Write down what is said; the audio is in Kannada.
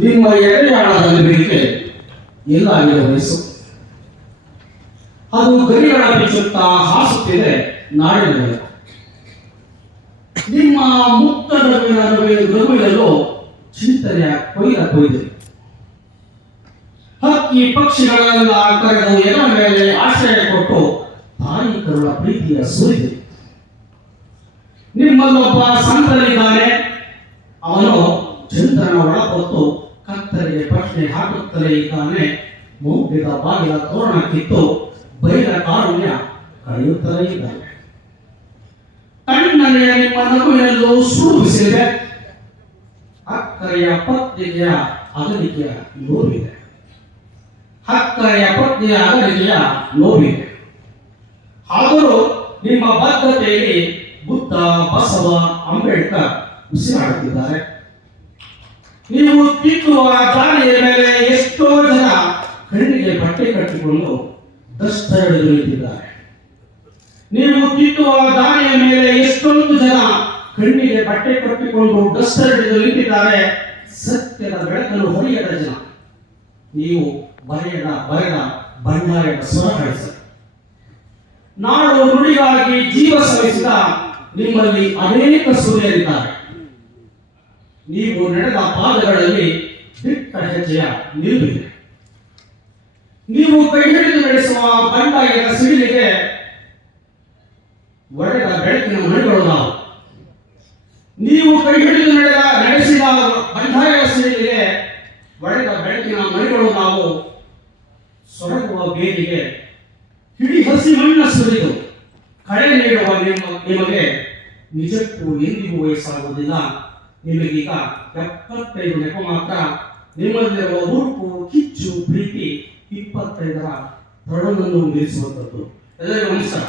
ನಿಮ್ಮ ಎಡೆಯಾಳದ ನಂಬಿಕೆ ಎಲ್ಲ ವಯಸ್ಸು. ಅದು ಗರಿಗಳ ಬಿಚ್ಚುತ್ತಾ ಹಾಸುತ್ತಿದೆ, ನಾಡಿನ ನಿಮ್ಮ ಮುಕ್ತ ನಡುವಿನ ನಡುವಿನಲ್ಲೂ ಚಿಂತನೆಯ ಕೊಯ್ಲ ಕೊಯ್ದೆ. ಹಕ್ಕಿ ಪಕ್ಷಿಗಳೆಲ್ಲ ಕರೆದು ಎಲ್ಲ ಮೇಲೆ ಆಶ್ರಯ ಕೊಟ್ಟು ತಾಯಿ ಕರುಳ ಪ್ರೀತಿಯ ಸುರಿದೆ. ನಿಮ್ಮಲ್ಲೊಬ್ಬ ಸಂತನಿದ್ದಾನೆ, ಅವನು ಚಂದ್ರನ ಒಳಪಟ್ಟು ಕತ್ತರಿಗೆ ಪ್ರಶ್ನೆ ಹಾಕುತ್ತಲೇ ಇದ್ದಾನೆ. ಮುಗ್ಗಿದ ಬಾಗಿಲ ತೋರಣ ಕಿತ್ತು ಬೈಲ ಕಾರುಣ್ಯ ಕಳೆಯುತ್ತಲೇ ಇದ್ದಾನೆ. ಕಣ್ಣನೆಯ ನಿಮ್ಮ ನಗುವಿನಲ್ಲೂ ಸುಡು ಅಕ್ಕರೆಯ ಪತ್ನಿಗೆಯ ಅಗಲಿಕೆಯ ನೋವಿದೆ. ಹಕ್ಕರೆಯ ಪತ್ನಿಯ ಅಗಲಿಕೆಯ ನೋವಿದೆ. ಆದರೂ ನಿಮ್ಮ ಬದ್ಧತೆಯಲ್ಲಿ ಬುದ್ಧ ಬಸವ ಅಂಬೇಡ್ಕರ್ ಉಸಿರಾಡುತ್ತಿದ್ದಾರೆ. ನೀವು ತಿನ್ನುವ ದಾರಿಯ ಮೇಲೆ ಎಷ್ಟೋ ಜನ ಕಣ್ಣಿಗೆ ಬಟ್ಟೆ ಕಟ್ಟಿಕೊಂಡು ನಿಂತಿದ್ದಾರೆ. ನೀವು ತಿನ್ನುವ ದಾರಿಯ ಮೇಲೆ ಎಷ್ಟೊಂದು ಜನ ಕಣ್ಣಿಗೆ ಬಟ್ಟೆ ಕಟ್ಟಿಕೊಂಡು ಡಸ್ಟ್ ಹಿಡಿದು ನಿಂತಿದ್ದಾರೆ. ಸತ್ಯದ ಬೆಳಕನ್ನು ಹೊರೆಯದ ಜನ. ನೀವು ಬರೆಯದ, ಬರೆದ ಬಂಡಾಯದ ಸ್ವರ ಕಳಿಸ ನಾಡು ನುಡಿಗಾಗಿ ಜೀವ ಸವಿಸಿದ ನಿಮ್ಮಲ್ಲಿ ಅನೇಕ ಸೂರ್ಯರಿದ್ದಾರೆ ನೀವು ನಡೆದ ಪಾದಗಳಲ್ಲಿ ದಿಟ್ಟ ಹೆಜ್ಜೆಯ ನಿಲುವಿದೆ. ನೀವು ಕೈ ನಡೆಸುವ ಬಂಡಾಯದ ಸಿಡಿಲಿಗೆ ಒಡೆದ ಬೆಳಕಿನ ಮಣಿಗಳು ನಾವು. ನೀವು ಕೈ ಹಿಡಿದು ನಡೆದ, ನಡೆಸಿದ ಬಂಡಾಯದ ಸಿಡಿಲಿಗೆ ಒಡೆದ ಬೆಳಕಿನ ಮಣಿಗಳು ನಾವು. ಸೊರಗುವ ಬೇಲಿಗೆ ಹಿಡಿ ಹಸಿ ಮಣ್ಣ ಸುರಿದು ಕಳೆ ನೀಡುವ ನಿಮ್ಮ, ನಿಮಗೆ ನಿಜಕ್ಕೂ ಎಂದಿಗೂ ವಯಸ್ಸಾಗುವುದಿಲ್ಲ. ನಿಮಗೀಗ ಎಪ್ಪತ್ತೈದು ನೆಪ ಮಾತ್ರ. ನಿಮ್ಮಲ್ಲಿರುವ ಹುರುಪು ಕಿಚ್ಚು ಪ್ರೀತಿ ಇಪ್ಪತ್ತೈದರ ತರುಣನ್ನು ಮೀರಿಸುವಂಥದ್ದು ಎಲ್ಲರಿಗೂ ನಮಸ್ಕಾರ.